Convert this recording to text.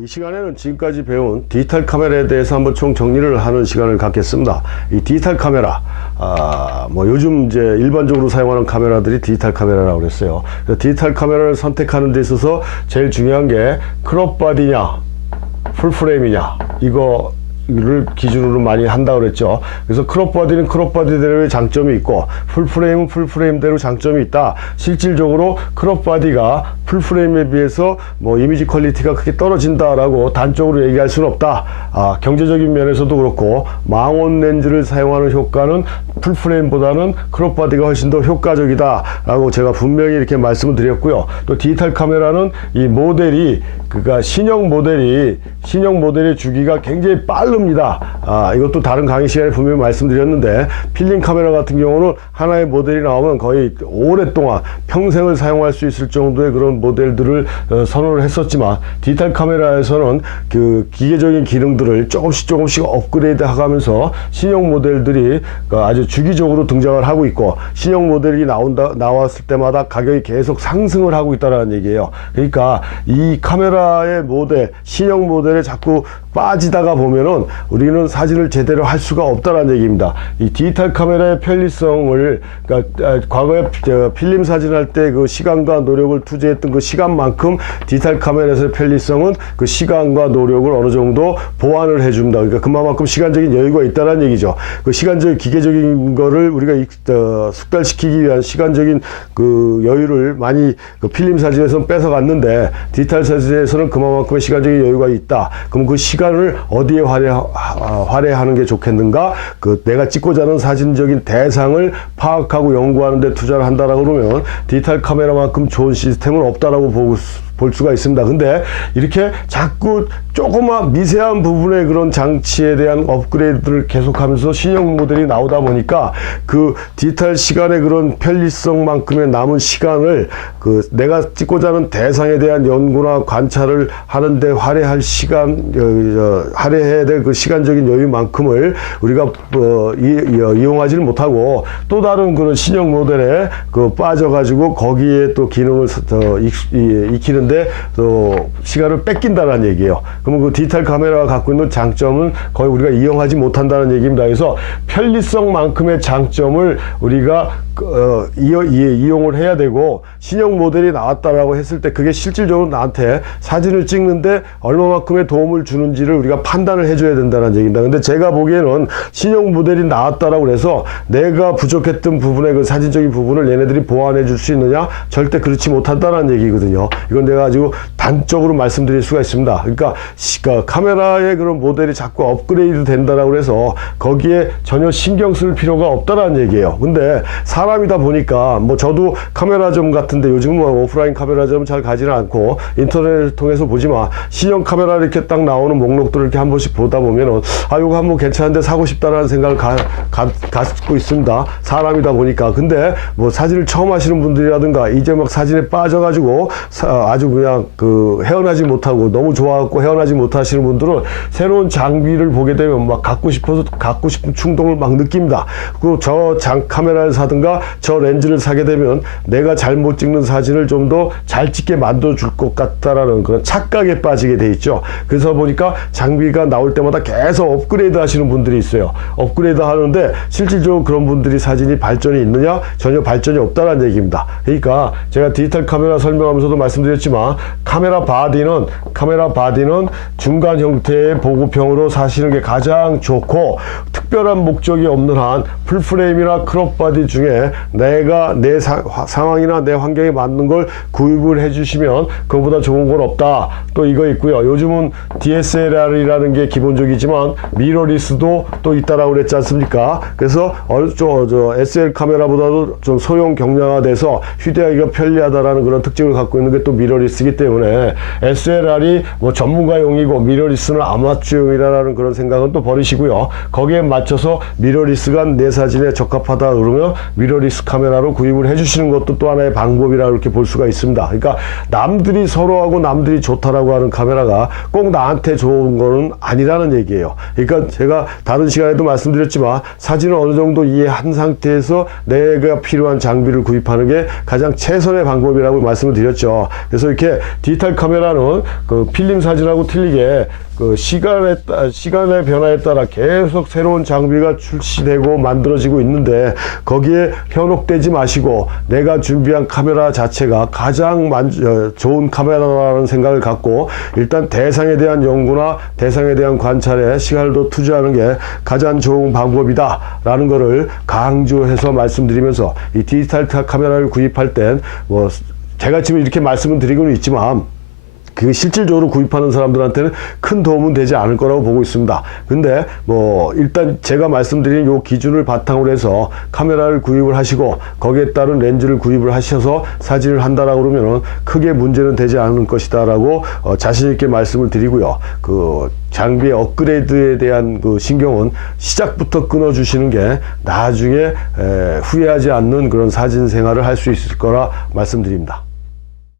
이 시간에는 지금까지 배운 디지털 카메라에 대해서 한번 총 정리를 하는 시간을 갖겠습니다. 이 디지털 카메라, 요즘 이제 일반적으로 사용하는 카메라들이 디지털 카메라라고 그랬어요. 디지털 카메라를 선택하는 데 있어서 제일 중요한 게 크롭 바디냐, 풀프레임이냐, 이거를 기준으로 많이 한다고 그랬죠. 그래서 크롭 바디는 크롭 바디대로의 장점이 있고, 풀프레임은 풀프레임대로 장점이 있다. 실질적으로 크롭 바디가 풀프레임에 비해서 이미지 퀄리티가 크게 떨어진다라고 단적으로 얘기할 수는 없다. 경제적인 면에서도 그렇고, 망원 렌즈를 사용하는 효과는 풀프레임보다는 크롭 바디가 훨씬 더 효과적이다 라고 제가 분명히 이렇게 말씀을 드렸고요. 또 디지털 카메라는 이 모델이, 그러니까 신형 모델의 주기가 굉장히 빠릅니다. 이것도 다른 강의 시간에 분명히 말씀드렸는데, 필름 카메라 같은 경우는 하나의 모델이 나오면 거의 오랫동안 평생을 사용할 수 있을 정도의 그런 모델들을 선호를 했었지만, 디지털 카메라에서는 그 기계적인 기능들을 조금씩 업그레이드 하면서 신형 모델들이 아주 주기적으로 등장을 하고 있고, 신형 모델이 나왔을 때마다 가격이 계속 상승을 하고 있다는 얘기예요. 그러니까 이 카메라의 모델, 신형 모델에 자꾸 빠지다가 보면은 우리는 사진을 제대로 할 수가 없다는 얘기입니다. 이 디지털 카메라의 편리성을, 그러니까 과거에 필름 사진할 때 그 시간과 노력을 투자했던 그 시간만큼 디지털 카메라에서의 편리성은 그 시간과 노력을 어느 정도 보완을 해줍니다. 그러니까 그만큼 시간적인 여유가 있다는 얘기죠. 그 시간적 기계적인 거를 우리가 숙달시키기 위한 시간적인 그 여유를 많이 그 필름 사진에서는 뺏어갔는데, 디지털 사진에서는 그만큼의 시간적인 여유가 있다. 그럼 그 시간을 어디에 활용하는 게 좋겠는가? 그 내가 찍고자 하는 사진적인 대상을 파악하고 연구하는 데 투자를 한다라고 그러면 디지털 카메라만큼 좋은 시스템은 없다라고 볼 수가 있습니다. 근데 이렇게 자꾸 조그만 미세한 부분의 그런 장치에 대한 업그레이드를 계속하면서 신형 모델이 나오다 보니까, 그 디지털 시간의 그런 편리성만큼의 남은 시간을 그 내가 찍고자 하는 대상에 대한 연구나 관찰을 하는데 할애해야 될 그 시간적인 여유만큼을 우리가 이용하지를 못하고, 또 다른 그런 신형 모델에 그 빠져가지고 거기에 또 기능을 익히는 또 시간을 뺏긴다는 얘기예요. 그러면 그 디지털 카메라가 갖고 있는 장점은 거의 우리가 이용하지 못한다는 얘기입니다. 그래서 편리성만큼의 장점을 우리가 이용을 해야 되고, 신형 모델이 나왔다라고 했을 때 그게 실질적으로 나한테 사진을 찍는데 얼마만큼의 도움을 주는지를 우리가 판단을 해줘야 된다는 얘기입니다. 근데 제가 보기에는 신형 모델이 나왔다라고 해서 내가 부족했던 부분의 그 사진적인 부분을 얘네들이 보완해 줄 수 있느냐? 절대 그렇지 못한다는 얘기거든요. 이건 내가 아주 단적으로 말씀드릴 수가 있습니다. 그러니까 카메라의 그런 모델이 자꾸 업그레이드 된다라고 해서 거기에 전혀 신경 쓸 필요가 없다라는 얘기예요. 근데 사람이다 보니까, 저도 카메라점 같은데 요즘은 오프라인 카메라점 잘 가지는 않고 인터넷을 통해서 보지만, 신형 카메라 이렇게 딱 나오는 목록들을 이렇게 한 번씩 보다 보면은 이거 한번 괜찮은데 사고 싶다라는 생각을 갖고 있습니다. 사람이다 보니까. 근데 사진을 처음 하시는 분들이라든가 이제 막 사진에 빠져가지고 아주 그냥 헤어나지 못하고 너무 좋아갖고 헤어나지 못하시는 분들은 새로운 장비를 보게 되면 막 갖고 싶은 충동을 막 느낍니다. 카메라를 사든가 저 렌즈를 사게 되면 내가 잘못 찍는 사진을 좀 더 잘 찍게 만들어줄 것 같다라는 그런 착각에 빠지게 돼 있죠. 그래서 보니까 장비가 나올 때마다 계속 업그레이드 하시는 분들이 있어요. 업그레이드 하는데 실질적으로 그런 분들이 사진이 발전이 있느냐? 전혀 발전이 없다는 얘기입니다. 그러니까 제가 디지털 카메라 설명하면서도 말씀드렸지만, 카메라 바디는 중간 형태의 보급형으로 사시는 게 가장 좋고, 특별한 목적이 없는 한 풀프레임이나 크롭 바디 중에 내가 내 상황이나 내 환경에 맞는 걸 구입을 해주시면 그거보다 좋은 건 없다. 또 이거 있고요. 요즘은 DSLR이라는 게 기본적이지만 미러리스도 또 있다라고 그랬지 않습니까? 그래서 SL 카메라보다도 좀 소형 경량화돼서 휴대하기가 편리하다라는 그런 특징을 갖고 있는 게 또 미러리스이기 때문에, SLR이 전문가용이고 미러리스는 아마추어용이라는 그런 생각은 또 버리시고요. 거기에 맞춰서 미러리스가 내 사진에 적합하다 그러면 미러리스 카메라로 구입을 해주시는 것도 또 하나의 방법이라 이렇게 볼 수가 있습니다. 그러니까 남들이 서로하고 남들이 좋다라고 하는 카메라가 꼭 나한테 좋은 거는 아니라는 얘기예요. 그러니까 제가 다른 시간에도 말씀드렸지만 사진을 어느 정도 이해한 상태에서 내가 필요한 장비를 구입하는 게 가장 최선의 방법이라고 말씀을 드렸죠. 그래서 이렇게 디지털 카메라는 그 필름 사진하고 틀리게 그 시간의 변화에 따라 계속 새로운 장비가 출시되고 만들어지고 있는데 거기에 현혹되지 마시고 내가 준비한 카메라 자체가 가장 좋은 카메라라는 생각을 갖고 일단 대상에 대한 연구나 대상에 대한 관찰에 시간을 더 투자하는 게 가장 좋은 방법이다 라는 거를 강조해서 말씀드리면서 이 디지털 카메라를 구입할 땐 뭐 제가 지금 이렇게 말씀을 드리고는 있지만 그 실질적으로 구입하는 사람들한테는 큰 도움은 되지 않을 거라고 보고 있습니다. 근데 뭐 일단 제가 말씀드린 요 기준을 바탕으로 해서 카메라를 구입을 하시고 거기에 따른 렌즈를 구입을 하셔서 사진을 한다라고 그러면은 크게 문제는 되지 않을 것이다라고 자신 있게 말씀을 드리고요. 그 장비의 업그레이드에 대한 그 신경은 시작부터 끊어주시는 게 나중에 후회하지 않는 그런 사진 생활을 할 수 있을 거라 말씀드립니다.